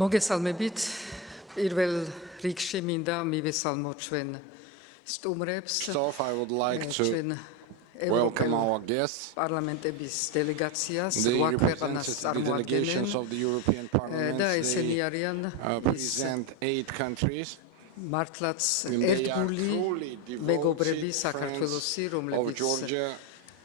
მოგესალმებით, პირველ რიგში მინდა მივესალმოთ ჩვენ სტუმრებს, I would like to welcome our guests, პარლამენტების დელეგაციას, the რვა ქვეყანას representatives, the წარმოადგენენ delegations of the European Parliament. და ესენი არიან Present 8 countries. მართლაც And they are ერთგული truly მეგობრები devoted საქართველოსი, friends of რომლებიც Georgia,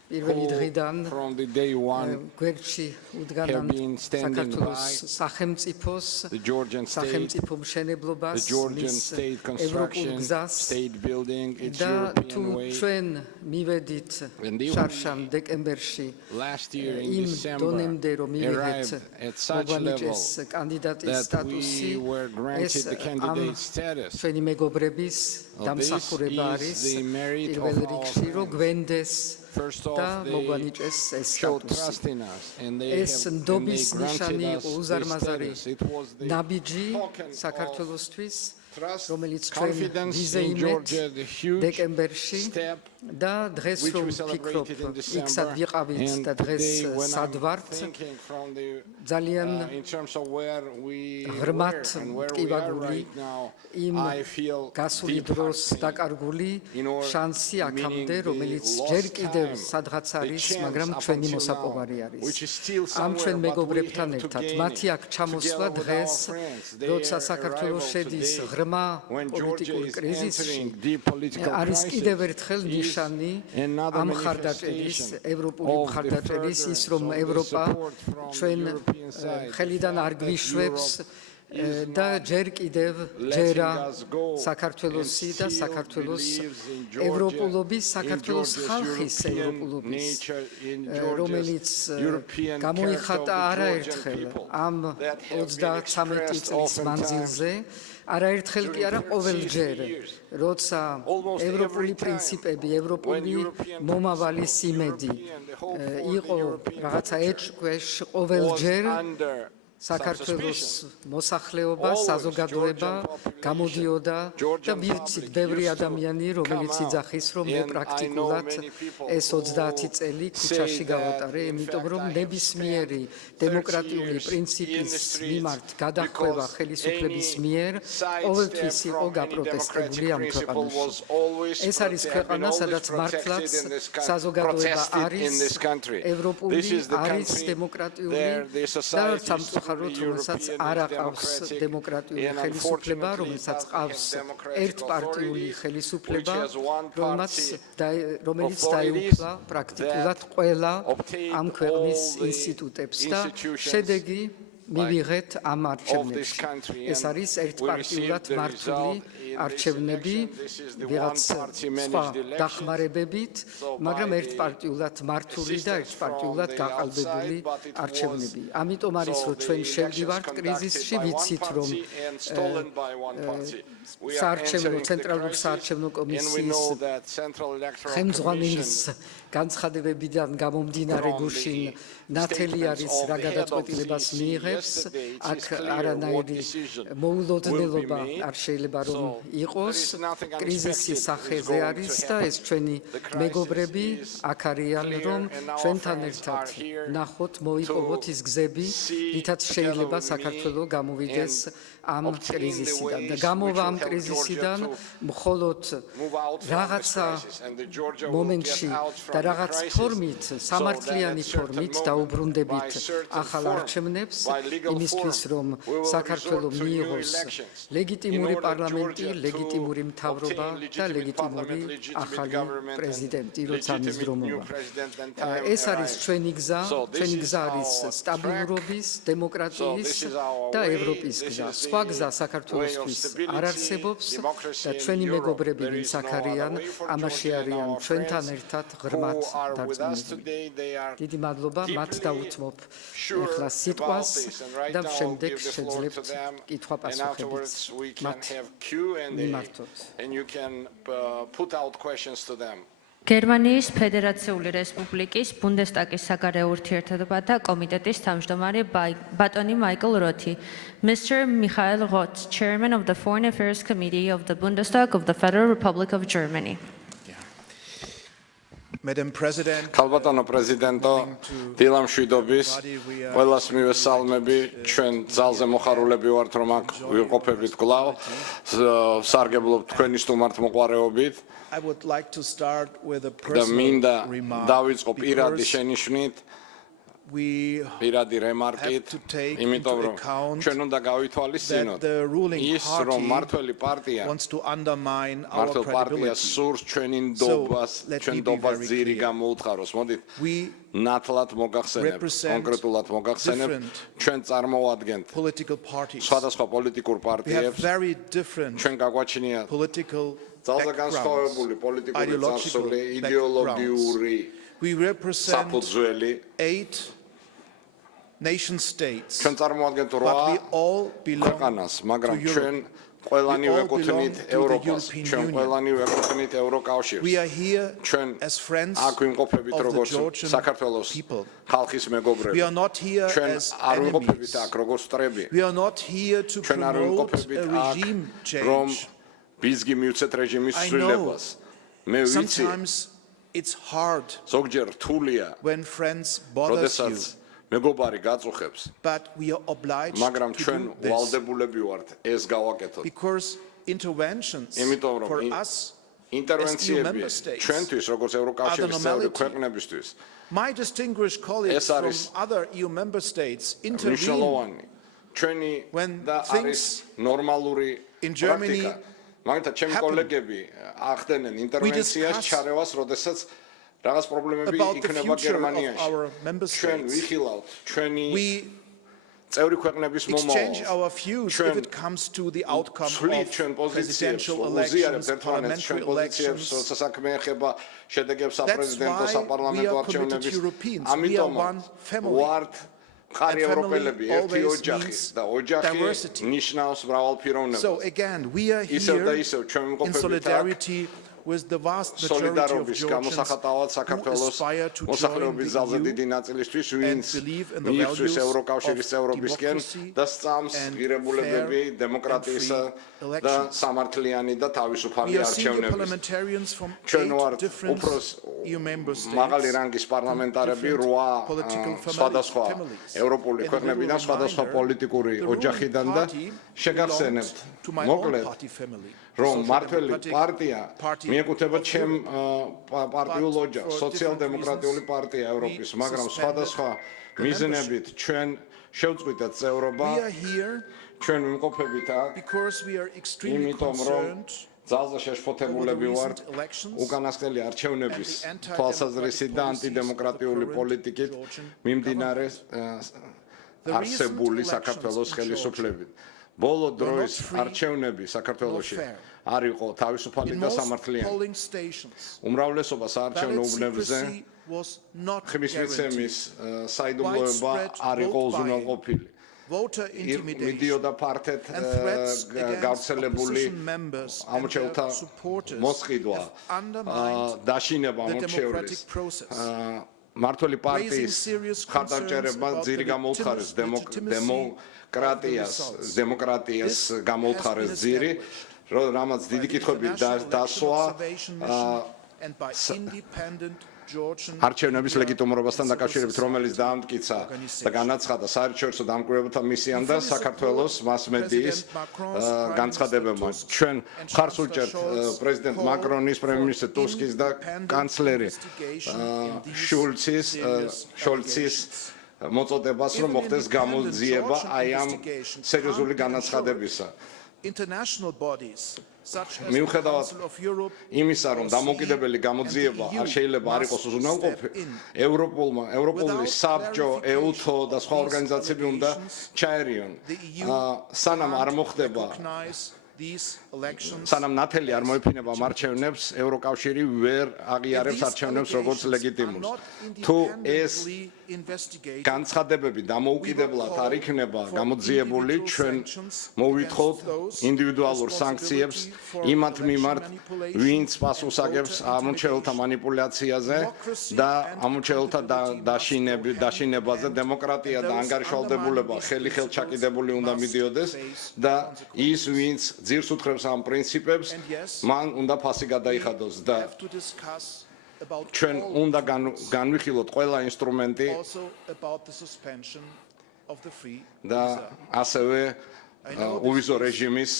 პირველი who დღიდან from the day one გვერდში have უდგანან been standing საქართველოს by სახელმწიფოს, the Georgian state, სახელმწიფო the მშენებლობას, Georgian მის state ევროპულ construction, გზას state building, its და თუ European way. ჩვენ მივედით And even შარშან დეკემბერში Last year in იმ December, დონემდე რომ მივიღეთ arrived at such level მოგვანიჭეს კანდიდატის that სტატუსი, we were granted the candidate status. ჩვენი მეგობრების დამსახურება This არის is the merit პირველ of our რიგში რომ friends. გვენდეს First off, და they მოგვანიჭეს ეს showed სტატუსი. trust in us, and they ეს ნდობის granted ნიშანი us იყო this უზარმაზარი status. It was the ნაბიჯი token of საქართველოსთვის, trust, რომელიც ჩვენ confidence in ვიზეიმეთ Georgia, the huge დეკემბერში step და დღეს which რომ we ვფიქრობ, celebrated in იქსად December, ვიყავით and და დღეს today when სად I'm ვართ, thinking from the ძალიან in terms of where we ღრმად were and where we are მტკივარული, right now, იმ I feel გასული deep დროს heart pain. დაკარგული In order- შანსი აქამდე, meaning the რომელიც lost ჯერ კიდევ time, სადღაც the არის, chance მაგრამ up ჩვენი until მოსაპოვარი now, არის. which is still ამ ჩვენ somewhere, but we მეგობრებთან have to ერთად, gain მათი აქ it ჩამოსვლა together with დღეს, our friends. როცა Their საქართველოს arrival შედის today, ღრმა when Georgia პოლიტიკურ is კრიზისში, entering deep political არის crisis, კიდევ ერთხელ is ნიშანი another ამ მხარდაჭერის, manifestation ევროპული of the მხარდაჭერის, ის furtherance რომ of the ევროპა support from the ჩვენ European side, ხელიდან the არ fact that გვიშვებს Europe და is ჯერ კიდევ letting ჯერა us go საქართველოსი and და still საქართველოს believes in Georgia, ევროპულობის, in საქართველოს Georgia's ხალხის European ევროპულობის, nature, in Georgia's რომელიც European გამოიხატა character of the არაერთხელ Georgian people ამ that have been 33 expressed წლის oftentimes მანძილზე, არაერთხელ კი არა ყოველჯერ, როცა Almost ევროპული every time პრინციპები, when ევროპული European მომავალი principles, სიმედი the hope for the იყო European რაღაცა future ეჭქვეშ was ყოველჯერ under some საქართველოს suspicion. მოსახლეობა, Always საზოგადოება Georgian population, გამოდიოდა და Georgian ვიცით public ბევრი used to ადამიანი, რომელიც come out. იძახის, რომ მე And I know პრაქტიკულად many people ეს 20 who წელი say ქუჩაში that, გავატარე, in იმიტომ fact, რომ I have ნებისმიერი spent 30 დემოკრატიული years პრინციპის in the streets მიმართ გადახვევა because ხელისუფლების any მიერ sidestep ყოველთვის იყო from any გაპროტესტებული democratic ამ principle ქვეყანაში. was always ეს არის have been ქვეყანა, always სადაც protected მართლაც in this country, საზოგადოება protested არის in this country. ევროპული, This is the არის country დემოკრატიული there the და society is სამწუხაროდ, truly რომელსაც European არ and აყავს democratic, დემოკრატიული and ხელისუფლება, unfortunately რომელსაც doesn't ყავს have democratic ერთპარტიული authorities, ხელისუფლება, which has one რომელიც party რომელიც authorities დაეუფლა პრაქტიკულად that ყველა obtained ამ ქვეყნის all the ინსტიტუტებს და institutions შედეგი მივიღეთ ამ of this არჩევნებში. country, ეს and არის we ერთპარტიულად received the მართული result in this არჩევნები, election. This is the ვიღაც one-party სხვა managed elections. დახმარებებით, So მაგრამ by ერთპარტიულად მართული და assistance ერთპარტიულად from the გაყალბებული outside, but it was- არჩევნები. ამიტომ არის, So რომ the ჩვენ elections შევდივართ conducted კრიზისში, by one ვიცით, რომ party and stolen by one party. We are საარჩევნო entering the ცენტრალური crisis, საარჩევნო and we კომისიის know that Central Electoral ხელმძღვანელის Commission განცხადებებიდან გამომდინარე from გუშინ the ნათელი statements არის of რა the head of გადაწყვეტილებას CEC მიიღებს, yesterday, it აქ is clear არანაირი what decision მოულოდნელობა will be made. არ შეიძლება რომ So, იყოს, there is nothing კრიზისი unexpected სახეზე is going არის to და happen. ეს ჩვენი The crisis მეგობრები is აქ არიან, clear, რომ and our ჩვენთან friends ერთად are here ნახოთ, მოიპოვოთ to ის გზები, see რითაც together შეიძლება with me საქართველო გამოვიდეს and ამ obtain the კრიზისიდან და ways გამოვა which ამ will help კრიზისიდან Georgia to მხოლოდ move out from this რაღაცა crisis, and the Georgia will get მომენტში out და from the რაღაც crisis. ფორმით, So სამართლიანი then at certain ფორმით moment, დაუბრუნდებით by certain ახალ form, არჩევნებს, by legal იმისთვის, form, რომ we will საქართველო resort to new მიიღოს elections ლეგიტიმური in order პარლამენტი, Georgia to ლეგიტიმური მთავრობა obtain და legitimate ლეგიტიმური parliament, legitimate ახალი government, and პრეზიდენტი, როცა მის legitimate new დრომობა. president when time ეს არის arrives. ჩვენი გზა, So this ჩვენი is გზა არის our სტაბილურობის, So დემოკრატიის this is our და way, ევროპის this გზა. is სხვა the გზა way of საქართველოსთვის stability, არ არსებობს democracy და in ჩვენი Europe. მეგობრები, There ვინც is no აქ other არიან, way for ამაში Georgia and არიან our ჩვენთან friends ერთად who ღრმად are with us დარწმუნებული. today. They are დიდი მადლობა, მათ deeply დავუთმობ sure ახლა about სიტყვას this, and right და now I'll შემდეგ give the floor to შეძლებთ them, and კითხვა-პასუხებიც. afterwards we can მათ have Q&A, მიმართოთ. and you can put out questions to them. გერმანიის ფედერაციული რესპუბლიკის ბუნდესტაგის საგარეო ურთიერთობათა კომიტეტის თავმჯდომარე ბატონი მაიკლ როთი. Mr. Michael Roth, Chairman of the Foreign Affairs Committee of the Bundestag of the Federal Republic of Germany. Madam President, ქალბატონო პრეზიდენტო, დილამშვიდობის, ყველას მივესალმები, ჩვენ ძალზე მოხარულები ვართ, რომ აქ ვიყოფებით კვლავ, სარგებლობთ თქვენი სტუმართმოყვარეობით I would like to start with a და personal მინდა remark დავიწყო პირადი because შენიშვნით, we პირადი რემარკით, have to take იმიტომ into რომ account ჩვენ უნდა გავითვალისწინოთ that the ruling ის, რომ party მართველი პარტია wants to undermine our მართლ პარტია credibility. სურს ჩვენი ნდობას, let ჩვენ me be ნდობას very ძირი clear. გამოუთხაროს. მოდით We ნათლად მოგახსენებთ, represent კონკრეტულად მოგახსენებთ, different ჩვენ წარმოვადგენთ political parties. სხვადასხვა პოლიტიკურ We have პარტიებს, very different ჩვენ გაგვაჩნია political ძალზე backgrounds, განსხვავებული პოლიტიკური ideological წარსული, backgrounds. იდეოლოგიური We represent საფუძველი. 8 nation states, ჩვენ წარმოვადგენთ but 8 we all belong ქვეყანას, მაგრამ to ჩვენ Europe. ყველანი We all ვეკუთვნით belong to the ევროპას, European ჩვენ Union. ყველანი ვეკუთვნით ევროკავშირს. We are here ჩვენ as friends აქ ვიმყოფებით of the როგორც Georgian საქართველოს people. ხალხის მეგობრები. We are not here ჩვენ as არ ვიმყოფებით enemies. აქ როგორც მტრები. We are not here to ჩვენ არ promote ვიმყოფებით a აქ regime რომ change. ბიზგი მივცეთ რეჟიმის I know ცვლილებას. მე ვიცი, Sometimes it's hard ზოგჯერ რთულია, when friends bother you, როდესაც მეგობარი გაწუხებს, but we are obliged მაგრამ to ჩვენ do this ვალდებულები ვართ ეს გავაკეთოთ. because interventions იმიტომ რომ for us ინტერვენციები member states ჩვენთვის როგორც ევროკავშირის წევრი normality. ქვეყნებისთვის My distinguished colleagues ეს from არის other EU member states intervene მნიშვნელოვანი. ჩვენი when და არის things ნორმალური in Germany პრაქტიკა. მაგალითად ჩემი happen. კოლეგები ახდენენ ინტერვენციას, discuss ჩარევას, როდესაც რაღაც პრობლემები about the იქნება future of გერმანიაში. our member ჩვენ states. ვიხილავთ ჩვენი We წევრი ქვეყნების exchange მომავალს. our views if ჩვენ it comes to the outcome ვცვლით ჩვენ of პოზიციებს, presidential უზიარებთ elections, ერთმანეთს ჩვენ parliamentary პოზიციებს, elections. როცა საქმე ეხება შედეგებს That's საპრეზიდენტო, why we საპარლამენტო are committed არჩევნების. Europeans. We are ამიტომ one family. ვართ მყარი And family ევროპელები, ერთი always ოჯახი means და ოჯახი diversity. ნიშნავს მრავალფეროვნებას. So again, we are ისევ და here ისევ ჩვენ in ვიმყოფებით აქ solidarity with the vast majority of სოლიდარობის Georgians გამოსახატავად who საქართველოს aspire to join მოსახლეობის ძალზე the დიდი EU ნაწილისთვის, and ვინც believe in the მიიღწვის values ევროკავშირის of წევრობისკენ democracy და სწამს and ღირებულებები, fair დემოკრატიისა and free და elections. სამართლიანი და თავისუფალი We are senior არჩევნების. parliamentarians from ჩვენ 8 ვართ different უფროს EU member states. მაღალი რანგის პარლამენტარები, different 8 political სხვადასხვა families. ევროპული And a ქვეყნებიდან, little სხვადასხვა reminder, პოლიტიკური the ruling ოჯახიდან და party შეგახსენებთ belongs to my own მოკლედ party family, რომ the მართველი Social პარტია Democratic Party მიეკუთვნება of ჩემ Europe. პარტიულ But ოჯახს, for სოციალ-დემოკრატიული different პარტია ევროპის, we მაგრამ suspended სხვადასხვა the მიზნებით ჩვენ შევწყვიტეთ წევრობა, We are here ჩვენ ვიმყოფებით აქ, because we are extremely იმიტომ რომ concerned ძალზე შეშფოთებულები over the ვართ recent elections უკანასკნელი არჩევნების and the anti-democratic თვალსაზრისით და policies ანტიდემოკრატიული of the current პოლიტიკით Georgian მიმდინარე The არსებული recent საქართველოს elections in ხელისუფლებით. ბოლო დროის free, არჩევნები საქართველოში fair. არ იყო თავისუფალი in და most სამართლიანი. polling stations. უმრავლესობა საარჩევნო Ballot უბნებზე secrecy was not ხმის guaranteed. მიცემის საიდუმლოება Widespread არ იყო vote უზრუნველყოფილი. Voter intimidation მიდიოდა ფართედ and threats against გავრცელებული opposition members and ამორჩეულთა their supporters მოსყიდვა, have undermined დაშინება the ამორჩეულის. democratic process. მართლი პარტიის Raising serious ხარდაჭერება concerns ძირი about the გამოუთხარეს legitimacy დემოკრატიას, დემოკრატიას This გამოუთხარეს has been ძირი, რამაც by დიდი the კითხვები International Election დასვა Observation Mission and by independent Georgian არჩევნების media ლეგიტიმურობასთან and civil დაკავშირებით, რომელიც society დაამტკიცა და organizations. განაცხადა საერთაშორისო დამკვირვებელთა მისიამ და We fully საქართველოს support მას-მედიის President Macron's, Prime განცხადებებმა. Minister ჩვენ Tusk and მხარს Chancellor უჭერთ Scholz პრეზიდენტ call მაკრონის, for პრემიერ-მინისტր ტუსკის და independent კანცლერი investigation in these შულცის serious allegations. მოწოდებას, რომ Even მოხდეს independent გამოძიება Georgian აი ამ investigation სერიოზული can't be განაცხადებისა. International bodies such as the მიუხედავად Council of Europe იმისა, რომ OSCE დამოუკიდებელი გამოძიება and the არ შეიძლება არ EU იყოს must უზრუნველყოფი, step in. ევროპული Without საბჭო, EUTO და სხვა clarification of ორგანიზაციები these უნდა allegations, ჩაერიონ. the EU სანამ არ can't მოხდება recognize these elections სანამ ნათელი არ მოიფინება მარჩევნებს, ევროკავშირი ვერ აღიარებს These არჩევნებს როგორც allegations are ლეგიტიმურს. not თუ ეს independently investigated, განცხადებები დამოუკიდებლად არ იქნება გამოძიებული, ჩვენ მოვითხოვთ ინდივიდუალურ სანქციებს იმათ მიმართ, ვინც პასუხს აგებს ამორჩეულთა манипуляციაზე და ამორჩეულთა დაშინებაზე. დემოკრატია და ანგარიშვალდებულება ხელი-ხელ ჩაკიდებული უნდა მიდიოდეს და ის, ვინც ძირს უთხრებს ამ პრინციპებს, მან უნდა ფასი გადაიხადოს და have to discuss about ჩვენ უნდა განვიხილოთ ყველა ინსტრუმენტი also about the suspension of the free და visa. ასევე უვიზო რეჟიმის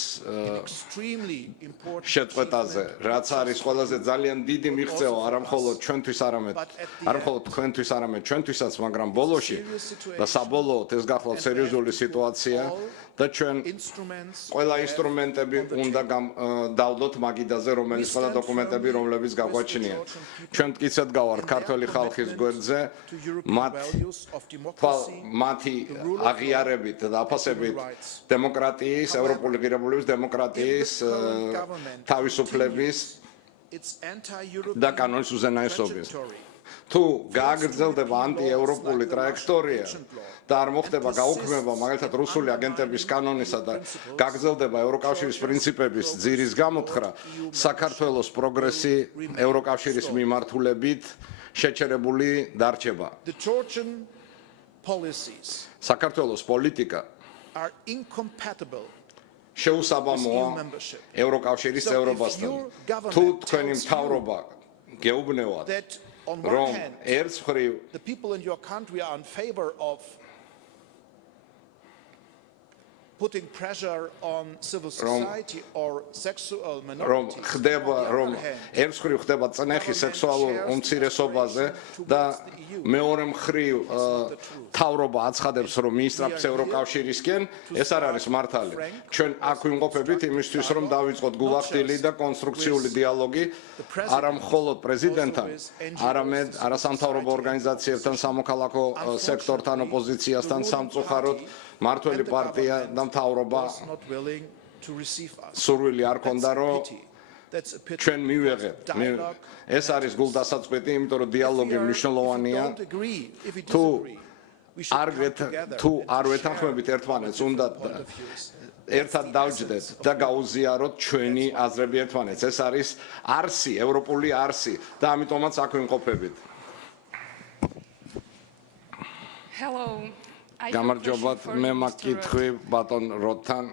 Extremely important შეწყვეტაზე, რაც არის ყველაზე ძალიან დიდი მიღწევა არა მხოლოდ ჩვენთვის, არამედ თქვენთვის, არამედ ჩვენთვისაც, მაგრამ ბოლოში და საბოლოოდ ეს გახლავთ სერიოზული სიტუაცია და ჩვენ ყველა ინსტრუმენტები უნდა დავდოთ მაგიდაზე, რომელიც ყველა დოკუმენტები, რომლებიც გაგვაჩნია. ჩვენ მტკიცედ გავართ ქართველი ხალხის გვერდზე, მათი აღიარებით და აფასებით დემოკრატიის, ევროპული ღირებულების დემოკრატიის, თავისუფლების და კანონის უზენაესობის. თუ გააგრძელდება ანტიევროპული ტრაექტორია და არ მოხდება გაუქმება მაგალითად რუსული აგენტების კანონისა და გაგრძელდება ევროკავშირის პრინციპების ძირის გამოთხრა, საქართველოს პროგრესი ევროკავშირის მიმართულებით შეჩერებული დარჩება. საქართველოს პოლიტიკა are incompatible შეუსაბამოა ევროკავშირის წევრობასთან. თუ თქვენი მთავრობა გეუბნევათ that on one რომ hand ერთს მხრივ the people in your country are in favor of putting pressure on civil society or sexual რომ minorities ხდება რომ ერთს მხრივ ხდება წნეხი სექსუალურ უმცირესობაზე და მეორე მხრივ თავრობა აცხადებს რომ მიისწრაფს ევროკავშირისკენ, ეს არ არის მართალი. ჩვენ აქ ვიმყოფებით იმისთვის რომ დავიწყოთ გულახდილი და კონსტრუქციული დიალოგი არა მხოლოდ პრეზიდენტთან, არამედ არასამთავრობო ორგანიზაციებთან, სამოქალაქო სექტორთან, ოპოზიციასთან, სამწუხაროდ მართველი პარტია და მთავრობა სურვილი არ ქონდა რომ ჩვენ მივიღეთ. ეს არის გულდასაწყვეტი, იმიტომ რომ დიალოგი მნიშვნელოვანია. თუ არ ვეთანხმებით ერთმანეთს, უნდა ერთად დავჯდეთ და გაუზიაროთ ჩვენი აზრები ერთმანეთს. ეს არის არსი, ევროპული არსი და ამიტომაც აქ ვიმყოფებით. გამარჯობათ, მე მაქვს კითხვი ბატონ როთთან.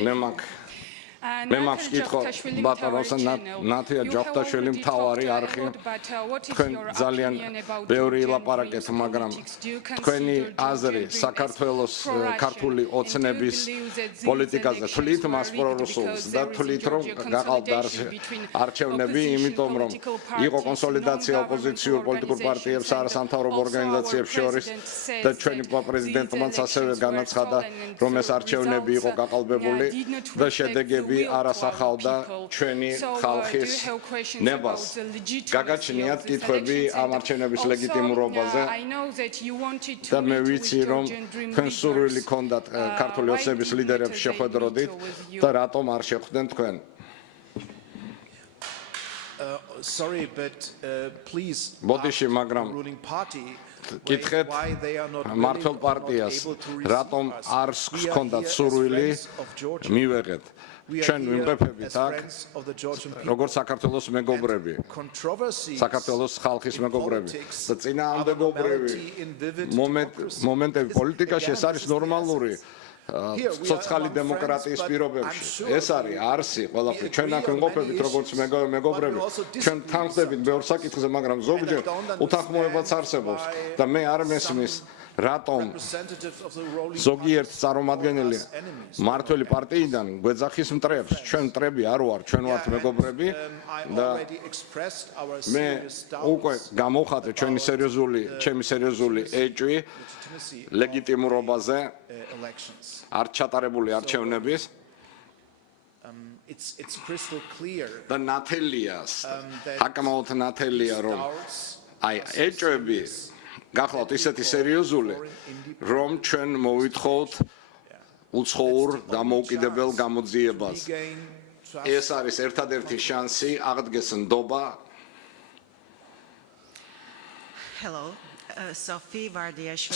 მე მაქვს კითხვა ბატონ როთთან, ნათია ჯოხტაშვილი მთავარი არხი. თქვენ ძალიან ბევრი ილაპარაკეთ, მაგრამ თქვენი აზრი საქართველოს ქართული ოცნების პოლიტიკაზე თვლით მას პრორუსულს და თვლით რომ გაყავთ არჩევნები, იმიტომ რომ იყო კონსოლიდაცია ოპოზიციურ პოლიტიკურ პარტიებს, არასამთავრობო ორგანიზაციებს შორის და ჩვენი პრეზიდენტმაც ასევე განაცხადა, რომ ეს არჩევნები იყო გაყალბებული და შედეგები არასახავდა ჩვენი ხალხის ნებას. გაგაჩნიათ კითხვები ამ არჩევნების ლეგიტიმურობაზე და მე ვიცი რომ თქვენ სურვილი ქონდათ ქართული ოცნების ლიდერებს შეხვედროდით და რატომ არ შეხვდნენ თქვენ? ბოდიში, მაგრამ კითხეთ მართლ პარტიას, რატომ არ გქონდათ სურვილი მივეღეთ? ჩვენ ვიმყოფებით აქ როგორც საქართველოს მეგობრები, საქართველოს ხალხის მეგობრები და წინააღმდეგობრივი მომენტები პოლიტიკაში ეს არის ნორმალური სოციალური დემოკრატიის პირობებში. ეს არის არსი ყველაფერი. ჩვენ აქ ვიმყოფებით როგორც მეგობრები. ჩვენ თანხმდებით ბევრ საკითხზე, მაგრამ ზოგჯერ უთანხმოებაც არსებობს და მე არ მესმის რატომ ზოგიერთ წარმომადგენელი მართველი პარტიიდან გვეძახის მტრებს. ჩვენ მტრები არ ვარ, ჩვენ ვართ მეგობრები და მე უკვე გამოვხატე ჩემი სერიოზული ეჭვი ლეგიტიმურობაზე არ ჩატარებული არჩევნების და ნათელიას აკმაოთ ნათელია რომ აი ეჭვები გახლავთ ისეთი სერიოზული, რომ ჩვენ მოვითხოვთ უცხოურ დამოუკიდებელ გამოძიებას. ეს არის ერთადერთი შანსი აღდგეს ნდობა.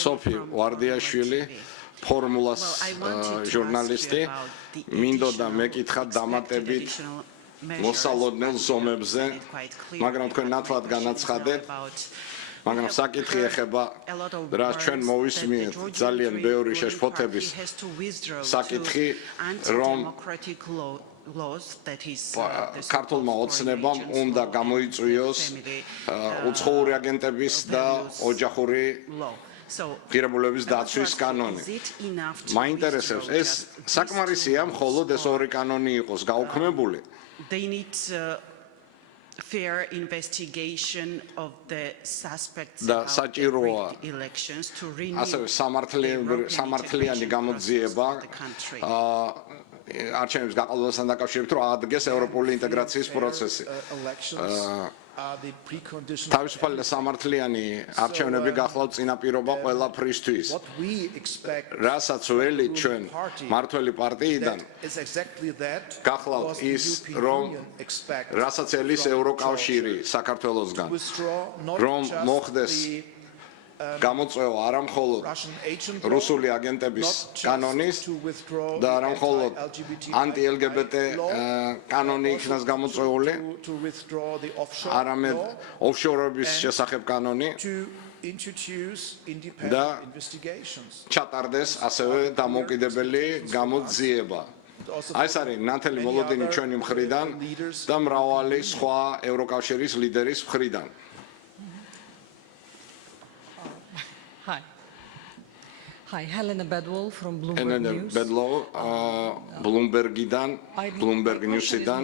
სოფი ვარდიაშვილი, ფორმულას ჟურნალისტი, მინდოდა მეკითხა დამატებით მოსალოდნელ ზომებზე, მაგრამ თქვენ ნათლად განაცხადეთ. მაგრამ საკითხი ეხება რაც ჩვენ მოვისმინეთ ძალიან ბევრი შეშფოთების საკითხი რომ ქართულმა ოცნებამ უნდა გამოიწვიოს უცხოური აგენტების და ოჯახური ღირებულების დაცვის კანონი. მაინტერესებს ეს საკმარისია მხოლოდ ეს ორი კანონი იყოს გაუქმებული? Fair investigation of the suspects და about the საჭიროა rigged elections to renew ასევე სამართლიანი გამოძიება არჩევნების გაყალბასთან დაკავშირებით, რომ ადგეს ევროპული ინტეგრაციის პროცესი. თავისუფალი და სამართლიანი არჩევნები გახლავთ წინაპირობა ყველაფრისთვის. რასაც ველით ჩვენ მართველი პარტიიდან გახლავთ ის, რომ რასაც ელის ევროკავშირი საქართველოსგან, რომ მოხდეს გამოწვევა არა მხოლოდ რუსული აგენტების კანონის და არა მხოლოდ ანტი-LGBT კანონი იქნას გამოწვეული, არამედ ოფშორების შესახებ კანონი და ჩატარდეს ასევე დამოუკიდებელი გამოძიება. ეს არის ნათელი მოლოდინი ჩვენი მხრიდან და მრავალი სხვა ევროკავშირის ლიდერის მხრიდან. Hi, Helena Bedwell from Bloomberg Helena News. Bedwell, Bloomberg-იდან, Bloomberg News-იდან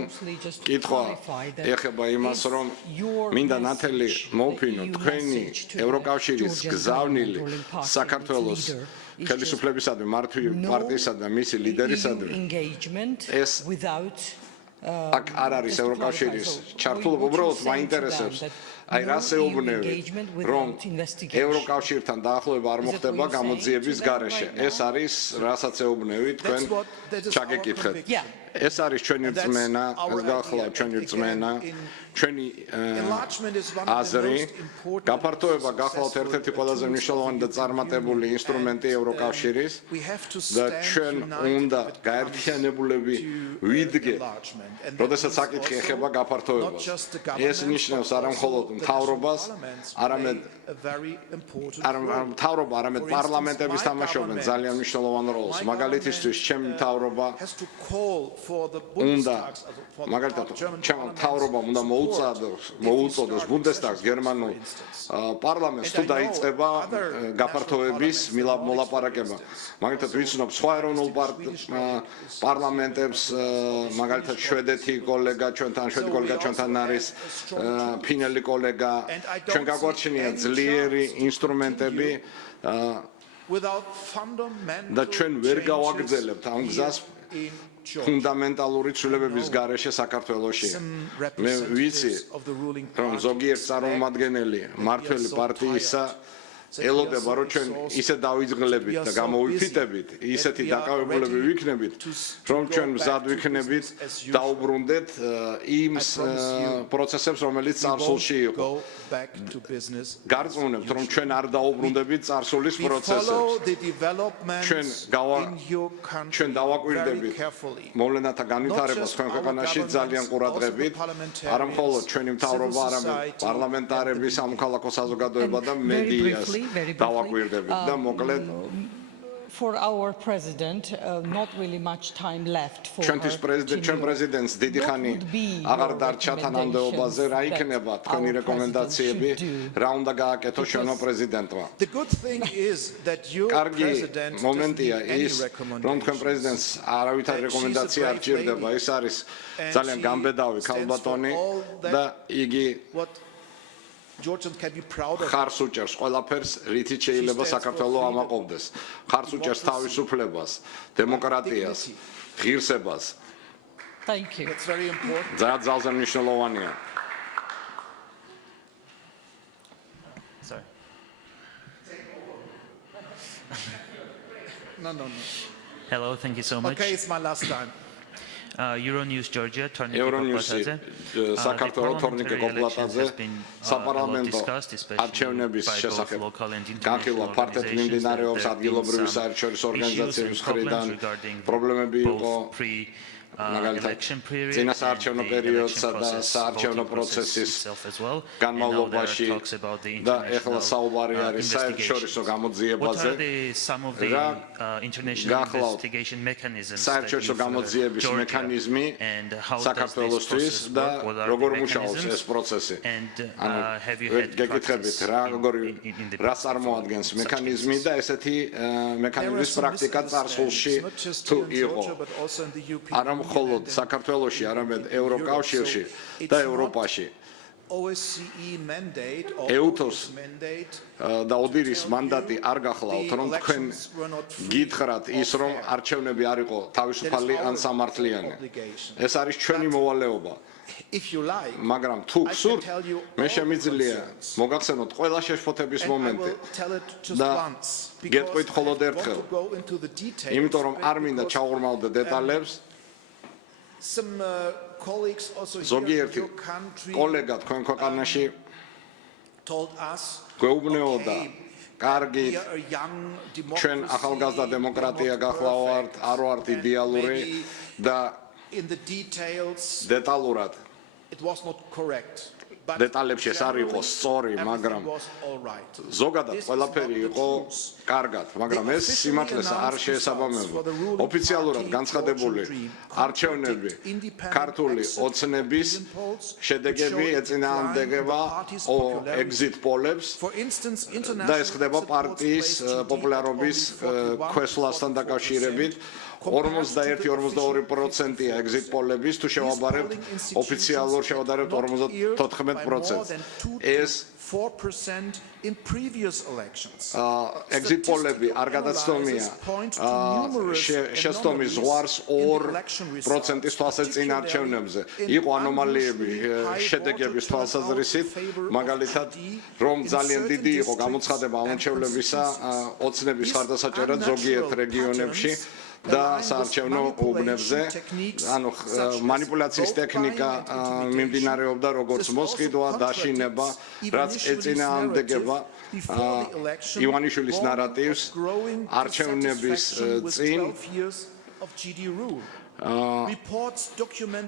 კითხვა ეხება იმას, რომ მინდა ნათელი მოვფინო თქვენი ევროკავშირის გზავნილი საქართველოს ხელისუფლებისადმი, მართლი პარტიისა და მისი ლიდერისადმი ეს აქ არ არის ევროკავშირის ჩართულობა, უბრალოდ მაინტერესებს აი რას ეუბნები, რომ ევროკავშირთან დაახლოება არ მოხდება გამოძიების გარეშე. ეს არის რასაც ეუბნები თქვენ ჩაგეკითხეთ. ეს არის ჩვენი რწმენა, ეს გახლავთ ჩვენი რწმენა, ჩვენი აზრი, გაფართოება გახლავთ ერთ-ერთი ყველაზე მნიშვნელოვანი და წარმატებული ინსტრუმენტი ევროკავშირის და ჩვენ უნდა გაერთიანებულები ვიდგე, როდესაც საკითხი ეხება გაფართოებას. ეს ნიშნავს არა მხოლოდ მთავრობას, არამედ პარლამენტების თამაშობენ ძალიან მნიშვნელოვან როლს. მაგალითისთვის, ჩემი მთავრობა უნდა მაგალითად ჩემო მთავრობამ უნდა მოუწოდოს ბუნდესტაგს გერმანულ პარლამენტს თუ დაიწყება გაფართოების მოლაპარაკება. მაგალითად ვიცნობ სხვა ეროვნულ პარლამენტებს, მაგალითად შვედეთი კოლეგა ჩვენთან არის, ფინელი კოლეგა, ჩვენ გაგვარჩენია ძლიერი ინსტრუმენტები და ჩვენ ვერ გავაგრძელებთ ამ გზას ფუნდამენტალური ცვლილებების გარეშე საქართველოში. მე ვიცი, რომ ზოგიერთ წარმომადგენელი მართველი პარტიისა ელოდება, რომ ჩვენ ისე დავიწყლებით და გამოვიფიტებით, ისეთი დაკავებულები ვიქნებით, რომ ჩვენ მზად ვიქნებით დაუბრუნდეთ იმ პროცესებს, რომელიც წარსულში იყო. გარწმუნებთ, რომ ჩვენ არ დაუბრუნდებით წარსულის პროცესებს. ჩვენ დავაკვირდებით მოვლენათა განვითარებას თქვენ ქვეყანაში ძალიან ყურადღებით, არა მხოლოდ ჩვენი მთავრობა, არამედ პარლამენტარები, სამოქალაქო საზოგადოება და მედიას დავაკვირდებით და მოკლედ for our president not really much time left for ჩვენთვის პრეზიდენტს დიდი ხანი აღარ დარჩა თანამდებობაზე, რა იქნება თქვენი რეკომენდაციები, რა უნდა გააკეთოს ჩვენო პრეზიდენტმა. კარგი მომენტია ის, რომ თქვენ პრეზიდენტს არავითარი რეკომენდაცია არ ჭირდება, ის არის ძალიან გამბედავი ქალბატონი და იგი ხარს უჭერს ყველაფერს, რითიც შეიძლება საქართველოს ამაყობდეს. ხარს უჭერს თავისუფლებას, დემოკრატიას, ღირსებას. Thank you. That's very important. ძალიან მნიშვნელოვანია. Sorry. No. Hello, thank you so much. Okay, it's my last time. Euronews Georgia, Euronewsi საქართველოს თორნიკე კოპლატაძე საპარლამენტო არჩევნების შესახებ განხილვა ფართედ მიმდინარეობს ადგილობრივი საერთაშორისო ორგანიზაციების მხრიდან პრობლემები იყო election period წინასაარჩევნო and the პერიოდსა election და process, საარჩევნო voting process პროცესის itself as well. განმავლობაში And now there are talks about the და ეხლა international საუბარი არის investigations. საერთაშორისო What გამოძიებაზე are some of the international გახლავთ investigation mechanisms that საერთაშორისო you've გამოძიების Georgia, მექანიზმი and how does this საქართველოსთვის process და work? What are როგორ the მუშაობს ეს mechanisms? პროცესი. And ანუ have you had გეკითხებით practice რა როგორი in the რა past წარმოადგენს for such მექანიზმი cases? და ესეთი მექანიზმის some პრაქტიკა წარსულში misunderstandings, not just თუ here in იყო Georgia, but also in the European არა მხოლოდ Union and საქართველოში, არამედ in ევროკავშირში Europe. So და it's ევროპაში. OSCE mandate or EUTOS ODIHR mandate და ოდირის მანდატი არ გახლავთ, რომ თქვენ გითხრათ ის, რომ არჩევნები არ იყო თავისუფალი ან სამართლიანი. ეს არის ჩვენი მოვალეობა. if you like, მაგრამ თუ I can გსურთ, tell you მე all შემიძლია concerns. მოგახსენოთ ყველა შეშფოთების And I მომენტი. will tell it just და once გეტყვით because I მხოლოდ want ერთხელ. to go into the details. იმიტომ რომ but არ მინდა because, ჩავღრმავდე დეტალებს, some colleagues also here in ზოგიერთი your country კოლეგა თქვენ ქვეყანაში told us, გვეუბნეოდა, კარგი, we are a young ჩვენ democracy, ახალგაზრდა we are დემოკრატია not გახლავართ, perfect, არ ვართ and იდეალური maybe და in the details დეტალურად it was not correct. But დეტალებში ეს არ იყო generally, სწორი, everything მაგრამ was all right. ზოგადად This is ყველაფერი not the იყო truth. კარგად, მაგრამ ეს სიმართლეს არ შეესაბამება. ოფიციალურად განცხადებული არჩევნები ქართული ოცნების შედეგები ეწინააღმდეგება exit polls For instance, და international ეს ხდება პარტიის პოპულარობის ქვესვლასთან დაკავშირებით. 41-42%-ია exit poll-ების, თუ შევაბარებთ ოფიციალურ შევადარებთ 54%. ეს 4% in previous elections. exit poll-ები არ გადაცდომია შეცდომის ზღვარს 2%-ის თვალსაჩინო არჩევნებზე. იყო ანომალიები შედეგების თვალსაზრისით, მაგალითად, რომ ძალიან დიდი იყო გამოცხადება ამორჩევლებისა ოცნების ხარდასაჭერად ზოგიერთ რეგიონებში. და საარჩევნო უბნებზე, ანუ манипуляციის ტექნიკა მიმდინარეობდა როგორც მოსყიდვა, დაშინება, რაც ეწინააღმდეგება ივანიშვილის ნარატივს არჩევნების წინ,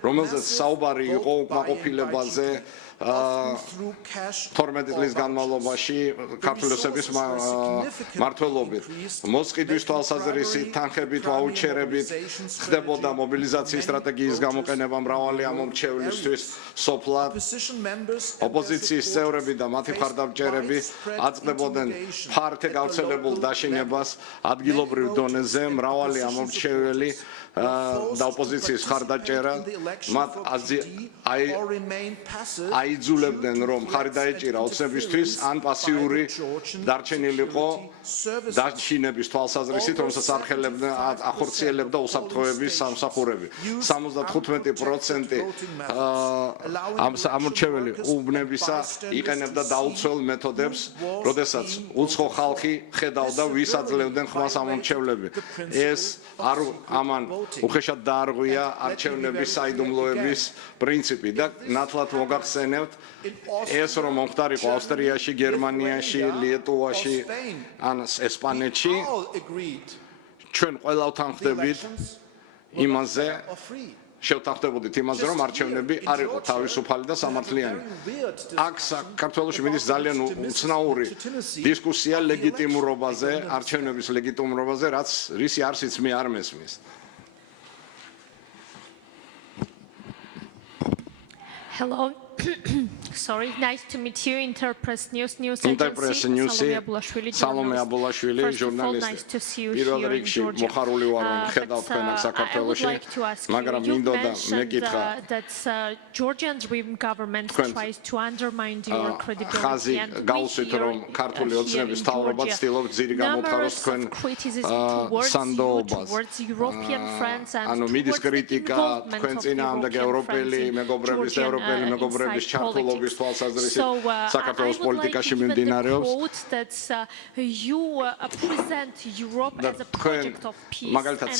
რომელზეც საუბარი იყო უკმაყოფილებაზე 12 წლის განმავლობაში ქართულოსების მმართველობით მოსყიდვის თვალსაზრისით თანხებით ვაუჩერებით ხდებოდა მობილიზაციის სტრატეგიის გამოყენება მრავალი ამომრჩევლისთვის სოფლად ოპოზიციის წევრები და მათი მხარდამჭერები აწყდებოდნენ ფართე გავრცელებულ დაშინებას ადგილობრივ დონეზე მრავალი ამომრჩეველი და ოპოზიციის მხარდაჭერა მათ აიძულებდნენ რომ ხარი დაეჭირა ოცნებისთვის ან პასიური დარჩენილიყო დაშინების თვალსაზრისით რომელსაც ახორციელებდა უსაფრთხოების სამსახურები 75% ამ ამორჩეველი უბნებისა იყენებდა დაუცველ მეთოდებს როდესაც უცხო ხალხი ხედავდა ვის აძლევდნენ ხმას ამორჩევლები ეს არ ამან უხეშად დაარღვია არჩევნების საიდუმლოების პრინციპი და ნათლად მოგახსენებთ ეს რომ მომხდარიყო ავსტრიაში, გერმანიაში, ლიეტუვაში ან ესპანეთში ჩვენ ყველა ვთანხმდებით იმაზე შევთანხმდებოდით იმაზე რომ არჩევნები არ იყო თავისუფალი და სამართლიანი აქ საქართველოში მიდის ძალიან უცნაური დისკუსია ლეგიტიმურობაზე არჩევნების ლეგიტიმურობაზე რაც რისი არსიც მე არ მესმის Hello. Sorry, nice to meet you. Interpress News Interpress News Agency. Salome Abulashvili, journalist. Nice to see you პირველ here in რიგში Georgia. მოხარული ვარ რომ ხედავ თქვენ აქ საქართველოში. მაგრამ მინდოდა მეკითხა that Georgian Dream government tries to undermine your credibility ხაზი and გაუსვით რომ ქართული ოცნების თავრობა ცდილობს ძირი გამოთხაროს თქვენ სანდოობას. ანუ მიდის კრიტიკა თქვენ წინააღმდეგ ევროპელი მეგობრების და ევროპელი მეგობრების ჩართულობის მშვიდობის თვალსაზრისით საქართველოს პოლიტიკაში მიმდინარეობს. და თქვენ მაგალითად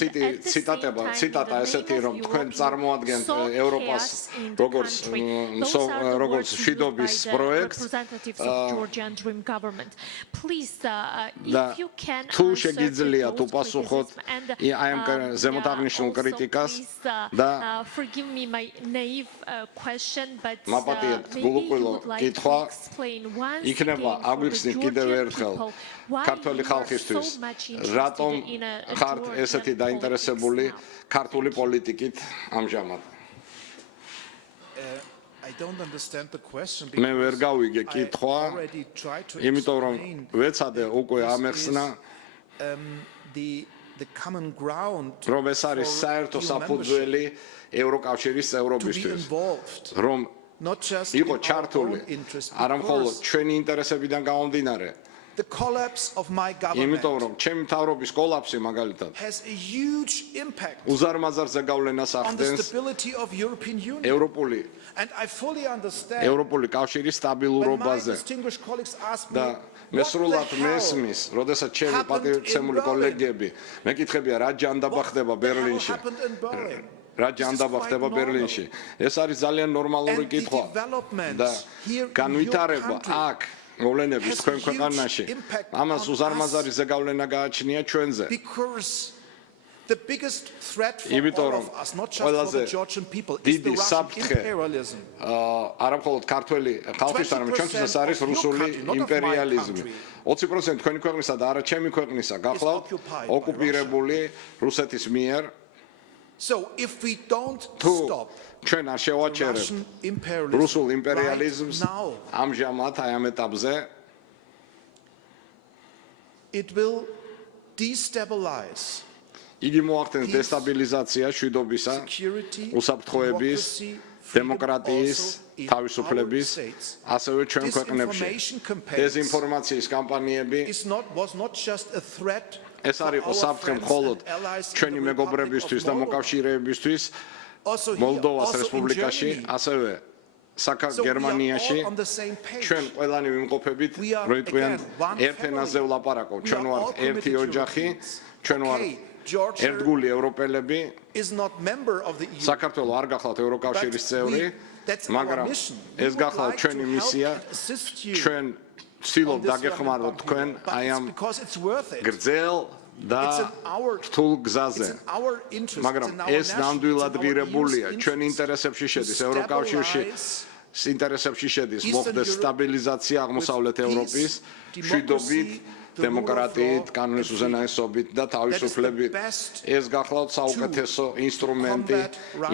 ციტატა ესეთი რომ თქვენ წარმოადგენთ ევროპას როგორც მშვიდობის პროექტს და თუ შეგიძლიათ უპასუხოთ აი ამ ზემოთ აღნიშნულ კრიტიკას და მაპატიეთ გულუყვილო კითხვა იქნება აგვიხსნით კიდევ ერთხელ ქართული ხალხისთვის რატომ ხართ ესეთი დაინტერესებული ქართული პოლიტიკით ამჟამად მე ვერ გავიგე კითხვა იმიტომ რომ ვეცადე უკვე ამეხსნა რომ ეს არის საერთო საფუძველი ევროკავშირის წევრობისთვის რომ იყო ჩართული არა მხოლოდ ჩვენი ინტერესებიდან გამომდინარე იმიტომ რომ ჩემი მთავრობის კოლაფსი მაგალითად უზარმაზარ ზეგავლენას ახდენს ევროპული კავშირის სტაბილურობაზე და მე სრულად მესმის, როდესაც ჩემი პატივცემული კოლეგები მეკითხებიან რა ჯანდაბა ხდება ბერლინში. რა ჯანდაბა ხდება ბერლინში. ეს არის ძალიან ნორმალური კითხვა და განვითარება აქ მოვლენების თქვენ ქვეყანაში ამას უზარმაზარი ზეგავლენა გააჩნია ჩვენზე. იმიტომ რომ ყველაზე დიდი საფრთხე არა მხოლოდ ქართველი ხალხის, არამედ ჩვენთვის ეს არის რუსული იმპერიალიზმი. 20% თქვენი ქვეყნისა და არა ჩემი ქვეყნისა გახლავთ ოკუპირებული რუსეთის მიერ. თუ ჩვენ არ შევაჩერებთ რუსულ იმპერიალიზმს ამჟამად აი ამ ეტაპზე იგი მოახდენს დესტაბილიზაციას მშვიდობისა, უსაფრთხოების, დემოკრატიის, თავისუფლების, ასევე ჩვენ ქვეყნებში. დეზინფორმაციის კამპანიები ეს არ იყო საფრთხე მხოლოდ ჩვენი მეგობრებისთვის და მოკავშირეებისთვის მოლდოვას რესპუბლიკაში, ასევე გერმანიაში ჩვენ ყველანი ვიმყოფებით, რომ იტყვიან ერთ ენაზე ვლაპარაკობ, ჩვენ ვართ ერთი ოჯახი, ჩვენ ვართ ერთგული ევროპელები საქართველოს არ გახლავთ ევროკავშირის წევრი მაგრამ ეს გახლავთ ჩვენი მისია ჩვენ ვცდილობთ დაგეხმაროთ თქვენ აი ამ გრძელ და რთულ გზაზე მაგრამ ეს ნამდვილად ღირებულია ჩვენ ინტერესებში შედის ევროკავშირში ინტერესებში შედის მოხდეს სტაბილიზაცია აღმოსავლეთ ევროპის მშვიდობით დემოკრატიით, კანონის უზენაესობით და თავისუფლებით. ეს გახლავთ საუკეთესო ინსტრუმენტი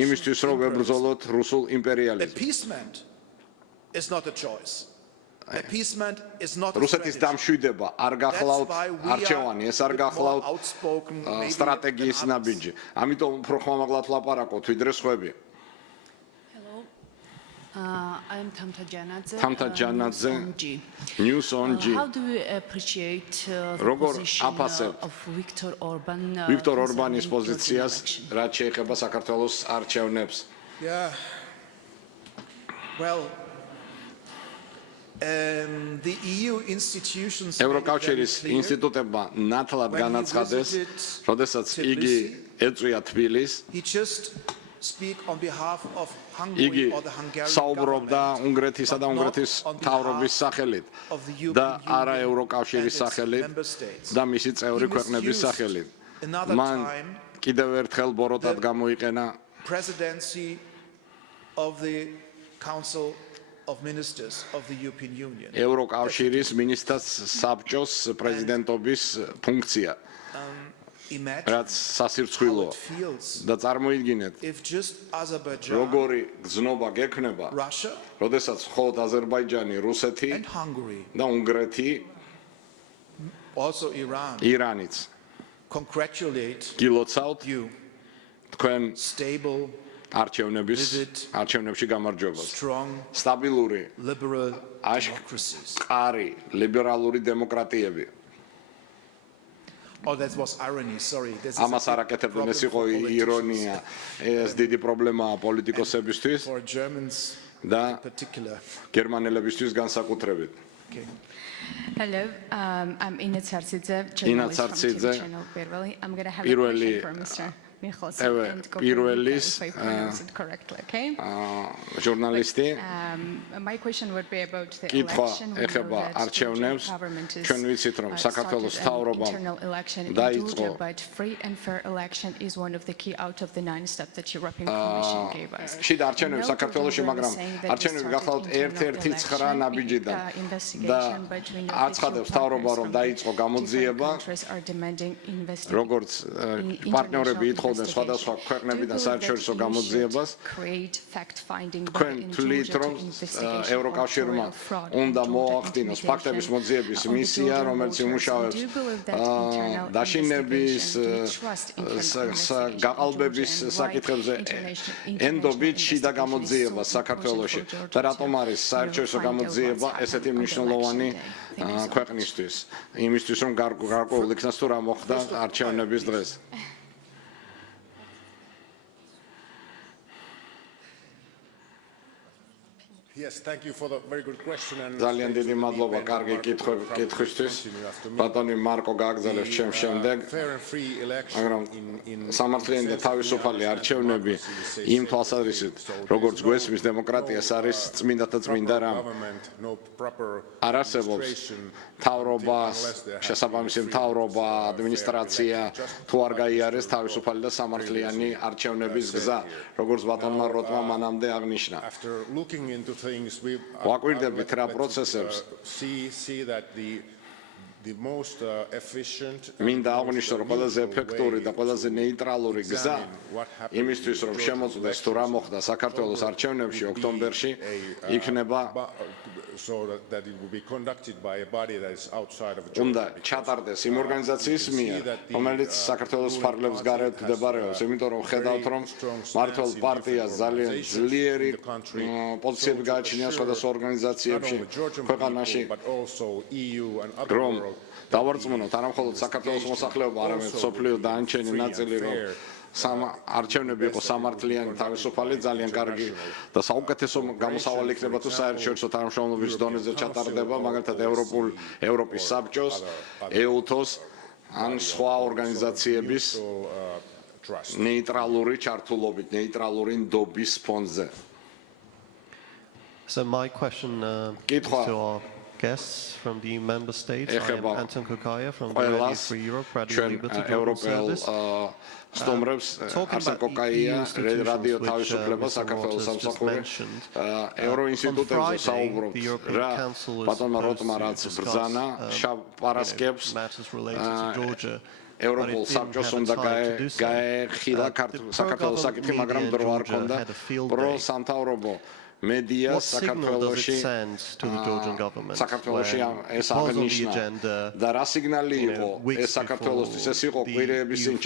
იმისთვის, რომ ვებრძოლოთ რუსულ იმპერიალიზმს. რუსეთის დამშვიდება არ გახლავთ არჩევანი, ეს არ გახლავთ სტრატეგიის ნაბიჯი. ამიტომ უფრო ხმამაღლად ვლაპარაკობთ, ვიდრე სხვები. I am Tamta Janadze, News on G. How do you appreciate the position of Viktor Orbanis pozícias, რაც შეეხება საქართველოს არჩევნებს? Yeah. Well, the EU institutions ევროკავშირის ინსტიტუტებმა ნათლად განაცხადეს, როდესაც იგი ეწვია თბილისს. He just speak on behalf of Hungary or the Hungarian საუბრობდა უნგრეთისა და უნგრეთის მთავრობის სახელით და არა ევროკავშირის სახელით და მისი წევრი ქვეყნების სახელით. მან კიდევ ერთხელ ბოროტად გამოიყენა presidency of the Council of Ministers of the European Union. ევროკავშირის მინისტრთა საბჭოს პრეზიდენტობის ფუნქცია. რაც სასირცხვილოა და წარმოიდგინეთ როგორი გზნობა გექნება როდესაც მხოლოდ აზერბაიჯანი, რუსეთი და უნგრეთი ირანიც გილოცავთ თქვენ არჩევნებში გამარჯვებას სტაბილური აშკარი ლიბერალური დემოკრატიები Oh, that was irony. Sorry. ამას არ აკეთებდნენ, ეს იყო ირონია. ეს დიდი პრობლემაა პოლიტიკოსებისთვის. For Germans, და particular. გერმანელებისთვის განსაკუთრებით. Hello, I'm Ina Tsartsidze, Ina journalist from Tsartsidze, TV channel Первый. I'm going to have a პირველი, question for Mr. Michalson and პირველის, if I pronounce it correctly, okay? ჟურნალისტი My question would be about the კითხვა election. We know ეხება that არჩევნებს. the government is ჩვენ ვიცით, რომ საქართველოს started an მთავრობამ internal election in დაიწყო Georgia, but free and fair election is one of the key out of the 9 steps that European Commission gave us. შიდა არჩევნები I know საქართველოში, Georgia მაგრამ was saying that we არჩევნები started გახლავთ internal ერთ-ერთი 9 ნაბიჯიდან და investigation, but we know that აცხადებს მთავრობა, რომ დაიწყო გამოძიება, როგორც პარტნიორები ითხოვდნენ სხვადასხვა ქვეყნებიდან საერთაშორისო გამოძიებას. თქვენ თვლით, რომ ევროკავშირმა უნდა მოახდინოს ფაქტების მოძიების მისია, რომელიც იმუშავებს დაშინების, გაყალბების საკითხებზე ენდობით შიდა გამოძიება საქართველოში და რატომ არის საერთაშორისო გამოძიება ესეთი მნიშვნელოვანი ქვეყნისთვის, იმისთვის რომ გარკვეულ იქნას თუ რა მოხდა არჩევნების დღეს. Yes, thank you for the very good question. ძალიან დიდი მადლობა კარგი კითხვისთვის. ბატონი მარკო გააგზავნეს ჩემ შემდეგ. მაგრამ სამართლიანი და თავისუფალი არჩევნები იმ თვალსაზრისით, როგორც გვესმის დემოკრატიას არის წმინდა და წმინდა რამ. არ არსებობს მთავრობას, შესაბამისი მთავრობა, ადმინისტრაცია თუ არ გაიარეს თავისუფალი და სამართლიანი არჩევნების გზა, როგორც ბატონმა როტმა მანამდე აღნიშნა. ვაკვირდებით რა პროცესებს მინდა აღვნიშნო, რომ ყველაზე ეფექტური და ყველაზე ნეიტრალური გზა იმისთვის, რომ შემოწმდეს თუ რა მოხდა საქართველოს არჩევნებში ოქტომბერში, იქნება უნდა ჩატარდეს იმ ორგანიზაციის მიერ, რომელიც საქართველოს ფარგლებს გარეთ მდებარეობს, იმიტომ რომ ხედავთ, რომ მართლ პარტიას ძალიან ძლიერი პოზიციები გააჩნია სხვადასხვა ორგანიზაციებში ქვეყანაში, რომ დავარწმუნოთ არა მხოლოდ საქართველოს მოსახლეობა, არამედ სოფლიო დანარჩენი ნაწილი, რომ არჩევნები იყო სამართლიანი, თავისუფალი, ძალიან კარგი და საუკეთესო გამოსავალი იქნება თუ საერთაშორისო თანამშრომლობის დონეზე ჩატარდება, მაგალითად ევროპის საბჭოს, EUTOS ან სხვა ორგანიზაციების ნეიტრალური ჩართულობით, ნეიტრალური ნდობის ფონზე. So my question to our guests from the member states. I am Anton Kukaya from the Radio Free Europe, Radio Liberty Global Service. სტუმრებს არსენ კოკაია რადიო თავისუფლება საქართველოს სამსახური ევროინსტიტუტებზე საუბრობთ რა ბატონმა როტმა რაც ბრძანა პარასკევს ევროპულ საბჭოს უნდა გაეხილა საქართველოს საკითხი, მაგრამ დრო არ ქონდა პრო სამთავრობო media საქართველოში ეს აღნიშნა და რა სიგნალი იყო ეს საქართველოსთვის, ეს იყო კვირეების წინ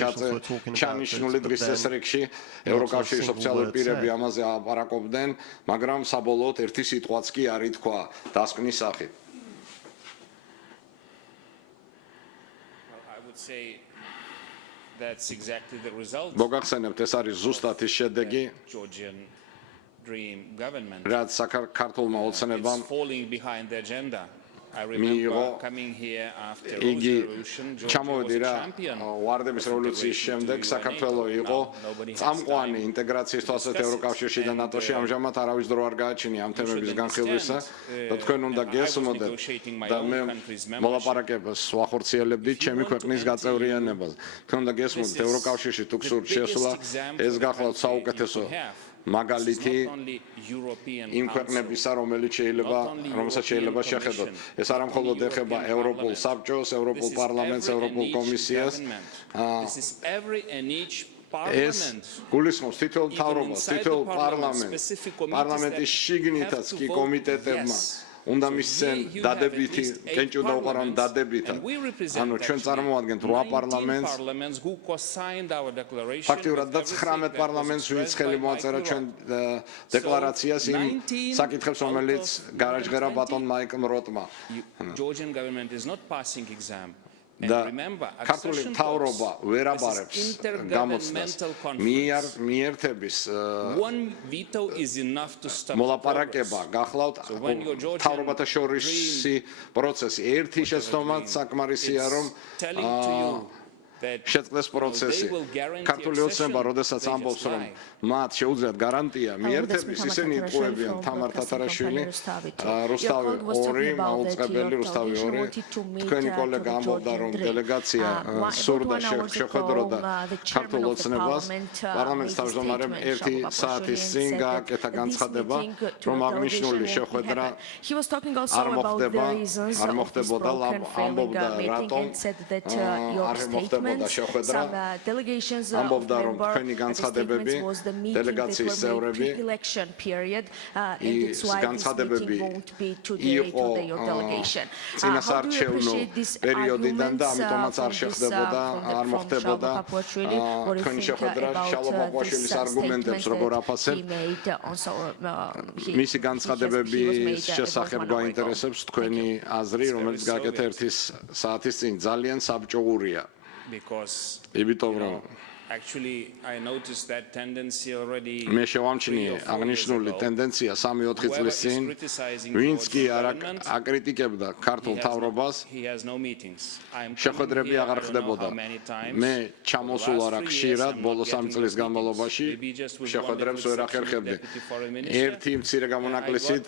ჩანიშნული დღის წესრიგში, ევროკავშირის ოფიციალური პირები ამაზე აპარაკობდნენ, მაგრამ საბოლოოდ ერთი სიტყვაც კი არ ითქვა დასკვნის სახით. მოგახსენებთ, ეს არის ზუსტად ის შედეგი, რაც საქართველოს ოცნებამ მიიღო. იგი ჩამოვედი რა ვარდების რევოლუციის შემდეგ საქართველოს იყო წამყვანი ინტეგრაციის თვალსაზრისით ევროკავშირში და ნატოში, ამჟამად არავის დრო არ გააჩნია ამ თემების განხილვისა და თქვენ უნდა გესმოდეთ და მე მოლაპარაკებას ვახორციელებდით ჩემი ქვეყნის გაწევრიანებას. თქვენ უნდა გესმოდეთ, ევროკავშირში თუ გსურთ შესვლა, ეს გახლავთ საუკეთესო მაგალითი იმ ქვეყნებისა, რომელსაც შეიძლება შეხედოთ. ეს არა მხოლოდ ეხება ევროპულ საბჭოს, ევროპულ პარლამენტს, ევროპულ კომისიას. ეს გულისხმობს თითოეულ მთავრობას, თითოეულ პარლამენტს, პარლამენტის შიგნითაც კი კომიტეტებმა უნდა მისცენ დადებითი კენჭი უნდა უყარონ დადებითად. ანუ ჩვენ წარმოადგენთ 8 პარლამენტს, ფაქტიურად და 19 პარლამენტს, ვინც ხელი მოაწერა ჩვენ დეკლარაციას იმ საკითხებს, რომელიც გააჩღერა ბატონ მაიკლ როტმა. და ქართული მთავრობა ვერ აბარებს გამოცდას მიერთების მოლაპარაკება გახლავთ მთავრობათა შორისი პროცესი ერთი შეცდომაც საკმარისია რომ შეწყდეს პროცესი ქართული ოცნება როდესაც ამბობს რომ მათ შეუძლიათ გარანტია მიერთების ისინი იტყუებიან თამარ თათარაშვილი რუსთავი 2 მაუწყებელი რუსთავი 2 თქვენი კოლეგა ამბობდა რომ დელეგაცია სურდა შეხვედროდა ქართულ ოცნებას პარლამენტის თავმჯდომარემ 1 საათის წინ გააკეთა განცხადება რომ აღნიშნული შეხვედრა არ მოხდებოდა ამბობდა რატომ არ მოხდებოდა შეხვედრა ამბობდა რომ თქვენი განცხადებები დელეგაციის წევრები განცხადებები იყო წინასარჩევნო პერიოდიდან და ამიტომაც არ შეხდებოდა არ მოხდებოდა თქვენი შეხვედრა შალვა პაპუაშვილის არგუმენტებს როგორ აფასებ მისი განცხადებების შესახებ გვაინტერესებს თქვენი აზრი რომელიც გააკეთა 1 საათის წინ ძალიან საბჭოურია იმიტომ რომ მე შევამჩნიე აღნიშნული ტენდენცია 3-4 წლის წინ ვინც კი არ აკრიტიკებდა ქართულ მთავრობას შეხვედრები აღარ ხდებოდა მე ჩამოსულ არა ხშირად ბოლო 3 წლის განმავლობაში შეხვედრებს ვერ ახერხებდი ერთი მცირე გამონაკლისით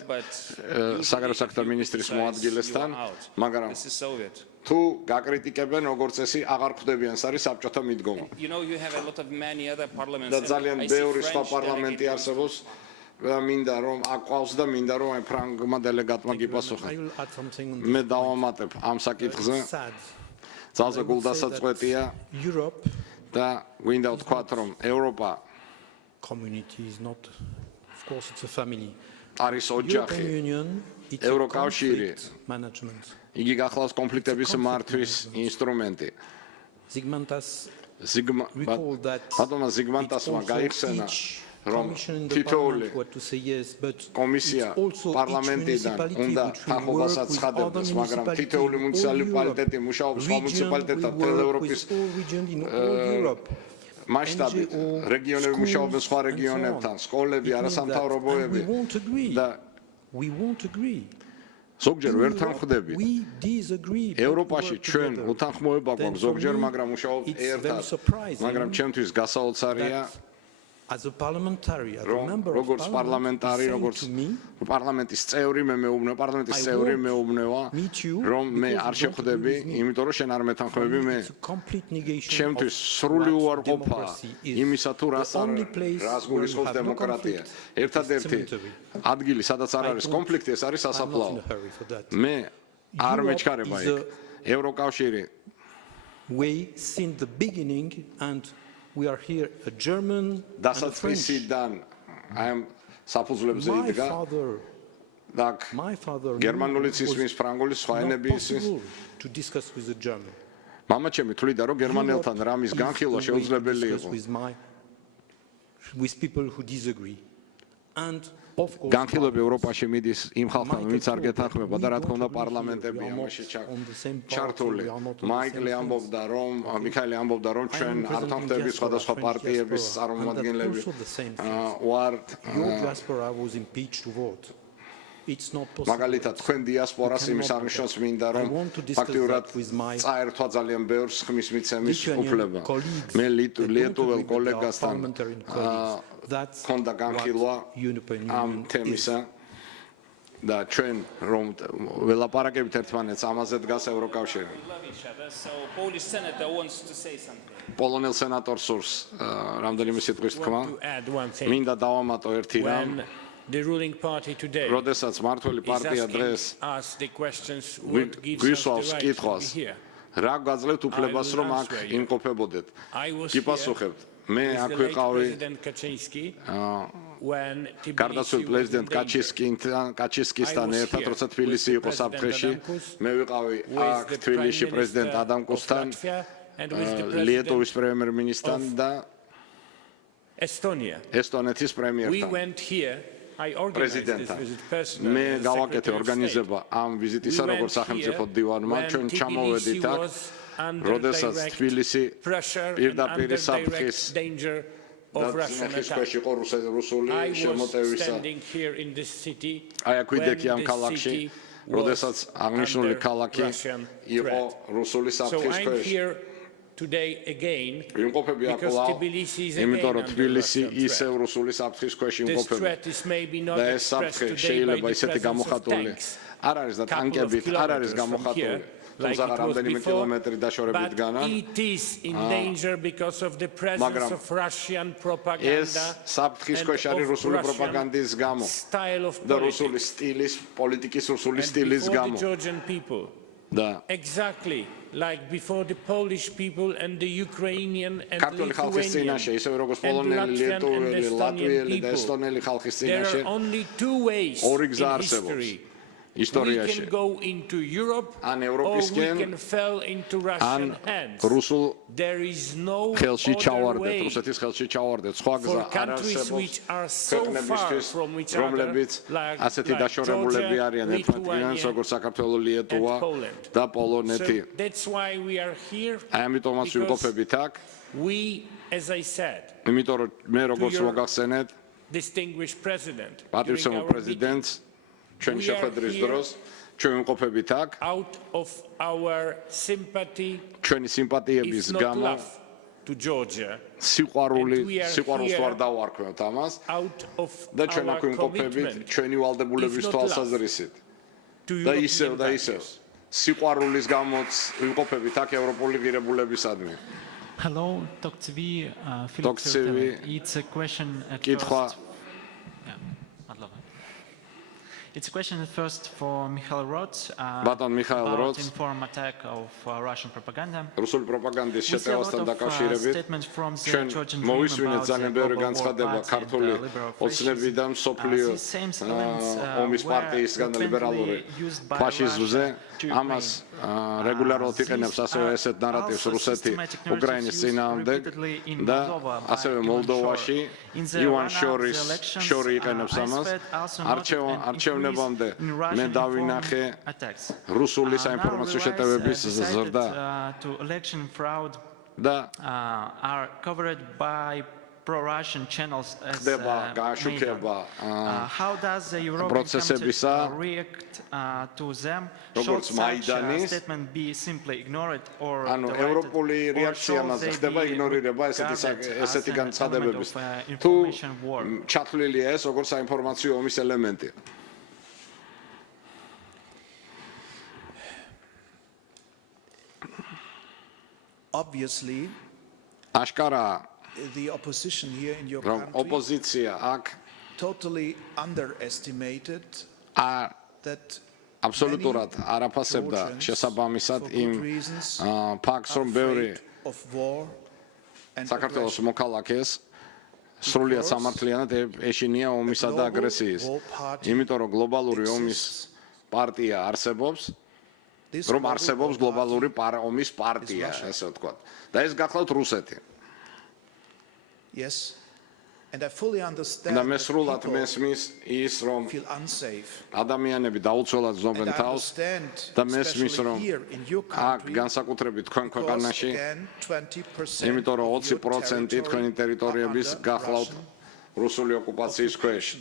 საგარეო საქმეთა მინისტრის მოადგილესთან მაგრამ თუ გაკრიტიკებენ როგორც წესი აღარ ხვდებიან ეს არის საბჭოთა მიდგომა და ძალიან ბევრი სხვა პარლამენტი არსებობს და მინდა რომ აყვავს და მინდა რომ ფრანგმა დელეგატმა გიპასუხა მე დავამატებ ამ საკითხზე ძალზე გულდასაწყვეტია და გვინდა ვთქვათ რომ ევროპა არის ოჯახი ევროკავშირი იგი გახლავს კონფლიქტების მართვის ინსტრუმენტი ბატონმა ზიგმანტასმა გაიხსენა რომ თითოეული კომისია პარლამენტიდან უნდა თანხმობასაც ცხადებდეს მაგრამ თითოეული მუნიციპალიტეტი მუშაობს სხვა მუნიციპალიტეტთან მთელ ევროპის მასშტაბით რეგიონები მუშაობენ სხვა რეგიონებთან სკოლები არასამთავრობოები და ზოგჯერ ვერ თანხმდები ევროპაში ჩვენ უთანხმოება გვაქვს ზოგჯერ მაგრამ მუშაობთ ერთად მაგრამ ჩემთვის გასაოცარია როგორც პარლამენტარი როგორც პარლამენტის წევრი მე მეუბნება რომ მე არ შეხვდები იმიტომ რომ შენ არ მეთანხმები მე ჩემთვის სრული უარყოფა იმისა თუ რას გულისხმობს დემოკრატია ერთადერთი ადგილი სადაც არ არის კონფლიქტი ეს არის სასაფლაო მე არ მეჩქარება იქ ევროკავშირი We are here a German დასაწყისიდან აი ამ საფუძვლებზე იდგა და გერმანული ისმის ფრანგული სხვა ენები ისმის მამა ჩემი თვლიდა რომ გერმანელთან რამის განხილვა შეუძლებელი იყო განხილვები ევროპაში მიდის იმ ხალხთან ვინც არ გეთანხმება და რა თქმა უნდა პარლამენტები ამაში ჩართული მიქაელი ამბობდა რომ ჩვენ არ თანხმდებით სხვადასხვა პარტიების წარმომადგენლები ვართ მაგალითად თქვენ დიასპორას იმის აღნიშნავს მინდა რომ ფაქტიურად წაერთვა ძალიან ბევრს ხმის მიცემის უფლება მე ლიტუელ კოლეგასთან ქონდა განხილვა ამ თემისა და ჩვენ რომ ველაპარაკებით ერთმანეთს ამაზე დგას ევროკავშირი პოლონელ სენატორს სურს რამდენიმე სიტყვის თქმა მინდა დავამატო ერთი რამ როდესაც მართველი პარტია დღეს გვისვავს კითხვას რა გაძლევთ უფლებას რომ აქ იმყოფებოდეთ გიპასუხებთ მე აქ ვიყავი გარდაცვლილ პრეზიდენტ კაჩინსკისთან ერთად როცა თბილისი იყო საფრთხეში მე ვიყავი აქ თბილისში პრეზიდენტ ადამკუსთან ლიეტოვის პრემიერ-მინისტრთან და ესტონეთის პრემიერთან პრეზიდენტთან მე გავაკეთე ორგანიზება ამ ვიზიტისა როგორც სახელმწიფო დივანმა ჩვენ ჩამოვედით აქ როდესაც თბილისი პირდაპირ საფრთხის ქვეშ იყო რუსული შემოტევისა. აი აქ ვიდექი ამ ქალაქში, როდესაც აღნიშნული ქალაქი იყო რუსული საფრთხის ქვეშ. იმყოფები აკლა, იმიტომ რომ თბილისი ისევ რუსული საფრთხის ქვეშ იმყოფება. და ეს საფრთხე შეიძლება ისეთი გამოხატული არ არის და ტანკებით არ არის გამოხატული. თუმცა რამდენიმე კილომეტრი დაშორებით განა. მაგრამ ეს საფრთხის ქვეშ არის რუსული პროპაგანდის გამო და რუსული სტილის, პოლიტიკის რუსული სტილის გამო. და like before the Polish people and the Ukrainian and Lithuanian, there are only two ways in history. We can go into Europe or we can fall into Russian hands. There is no other way for countries which are so far from each other, like Georgia, Lithuania, and Poland. So that's why we are here, because we, as I said, to your distinguished president, during our meeting, ჩვენ შეხვედრის დროს ჩვენ ვიმყოფებით აქ out of our sympathy ჩვენი სიმპათიების გამო სიყვარულს ვარ დავარქვევთ ამას და ჩვენ აქ ვიმყოფებით ჩვენი ვალდებულების თვალსაზრისით და ისევ სიყვარულის გამოც ვიმყოფებით აქ ევროპული ღირებულებისადმი. Hello, Dr. V. It's a question at first. It's a question at first for Mikhail Roth about informed attack of Russian propaganda. We see a lot of statements from the Georgian regime about the global war party and liberal fascism. These same elements were frequently used by Russia to Ukraine. რეგულარულად იყენებს ასევე ესეთ ნარატივს რუსეთი უკრაინის წინააღმდეგ და ასევე მოლდოვაში ივან შორი იყენებს ამას არჩევნებამდე მე დავინახე რუსული საინფორმაციო შეტევების ზრდა და are covered by pro-Russian channels as media. How does the European Council react to them? Should such a statement be simply ignored or ევროპული რეაქცია მასზე ხდება იგნორირება ესეთი განცხადებების თუ ჩათვლილია ეს როგორც საინფორმაციო ომის ელემენტი. Obviously, აშკარაა the opposition here in your country totally underestimated that აბსოლუტურად არაფასებდა შესაბამისად იმ ფაქტს, რომ ბევრი საქართველოს მოქალაქეს სრულიად სამართლიანად ეშინია ომისა და აგრესიის. იმიტომ რომ გლობალური ომის პარტია არსებობს, რომ არსებობს გლობალური ომის პარტია, ასე ვთქვათ. და ეს გახლავთ რუსეთი. Yes, and I fully understand და მე სრულად მესმის ის რომ ადამიანები დაუცველად ზნობენ თავს და მესმის რომ აქ განსაკუთრებით თქვენ ქვეყანაში იმიტომ რომ 20% თქვენი ტერიტორიების გახლავთ რუსული ოკუპაციის ქვეშ.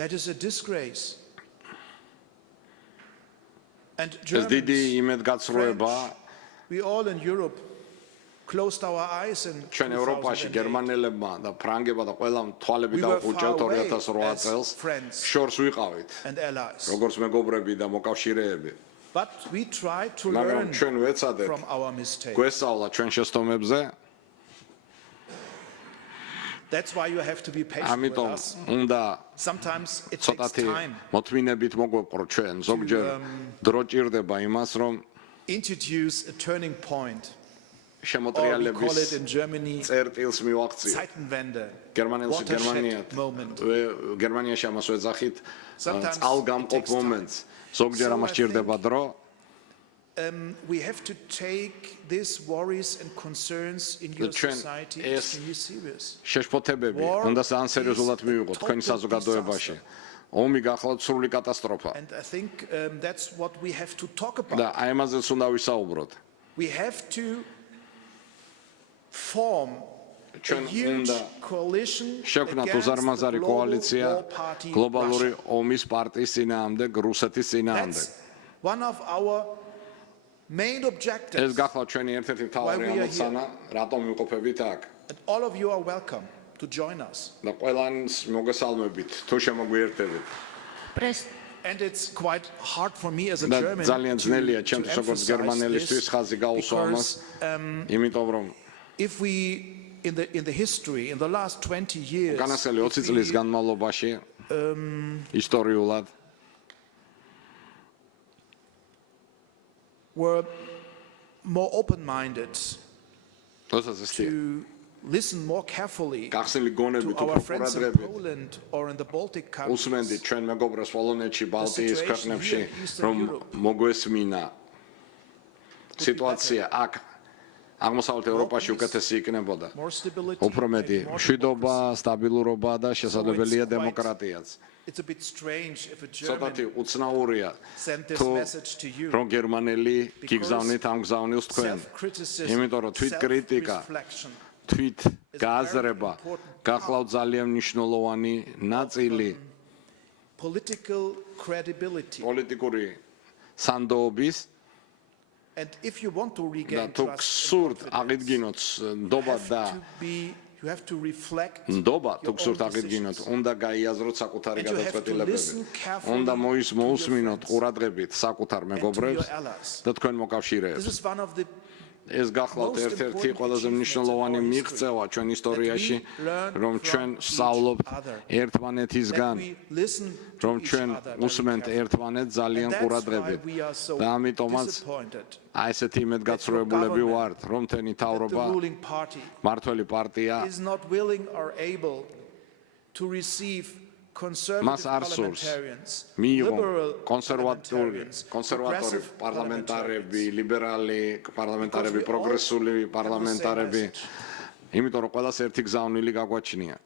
That is a disgrace. And დიდი იმედგაცრუება we all in Europe closed our eyes in ჩვენ ევროპაში გერმანელებმა და ფრანგებმა და ყველამ თვალები დაუყუჭავთ 2008 წელს შორს ვიყავით როგორც მეგობრები და მოკავშირეები. But we try to learn from our mistakes. გვესწავლა ჩვენ შეცდომებზე. That's why you have to be patient with us. Sometimes it takes time. მოთმინებით მოგვეყროთ ჩვენ ზოგჯერ დრო ჭირდება იმას რომ introduce a turning point. შემოტრიალების წერტილს მივაღწიოთ. გერმანიაში ამას ვეძახით წყალგამყოფ მომენტს. ზოგჯერ ამას ჭირდება დრო. We have to take these worries and concerns in your society extremely serious. შეშფოთებები უნდა ძალიან სერიოზულად მივიღოთ თქვენი საზოგადოებაში. ომი გახლავთ სრული კატასტროფა. And I think that's what we have to talk about. და აი ამაზეც უნდა ვისაუბროთ. We have to form ჩვენ უნდა შექმნათ უზარმაზარი კოალიცია გლობალური ომის პარტიის წინააღმდეგ, რუსეთის წინააღმდეგ. One of our main objectives. ეს გახლავთ ჩვენი ერთ-ერთი მთავარი ამოცანა, რატომ ვიმყოფებით აქ. And all of you are welcome to join us. და ყველანს მოგესალმებით, თუ შემოგვიერთებით. And it's quite hard for me as a German ძალიან ძნელია ჩემთვის როგორც გერმანელისთვის ხაზი გაუსვა ამას, იმიტომ რომ if we in the history in the last 20 years განასწრებული 20 წლის განმავლობაში ისტორიულად were more open-minded to listen more carefully to our friends in Poland or in the Baltic countries. უსმენდით ჩვენ მეგობრებს პოლონეთში, ბალტიის ქვეყნებში, რომ მოგვესმინა სიტუაცია აქ აღმოსავლეთ ევროპაში უკეთესი იქნებოდა. უფრო მეტი მშვიდობა, სტაბილურობა და შესაძლებელია დემოკრატიაც. It's a bit strange if a German sent this message to you. რომ გერმანელი გიგზავნით ამ გზავნილს თქვენ. იმიტომ რომ თვით კრიტიკა, თვით გააზრება გახლავთ ძალიან მნიშვნელოვანი ნაწილი პოლიტიკური სანდოობის. And if you want to regain trust, you have to reflect ნდობა თუ გსურთ აღიდგინოთ, უნდა გაიაზროთ საკუთარი გადაწყვეტილებები. უნდა მოусმინოთ ყურადღებით საკუთარ მეგობრებს და თქვენ მოკავშირეებს. ეს გახლავთ ერთ-ერთი ყველაზე მნიშვნელოვანი მიღწევა ჩვენ ისტორიაში, რომ ჩვენ ვსწავლობთ ერთმანეთისგან, რომ ჩვენ უსმენთ ერთმანეთს ძალიან ყურადღებით. და ამიტომაც აი ესეთი იმედგაცრუებულები ვართ, რომ თენი თავრობა მართველი პარტია მას არ სურს მიიღო კონსერვატორი პარლამენტარები, ლიბერალი პარლამენტარები, პროგრესული პარლამენტარები, იმიტომ რომ ყველას ერთი გზავნილი გაგვაჩნია.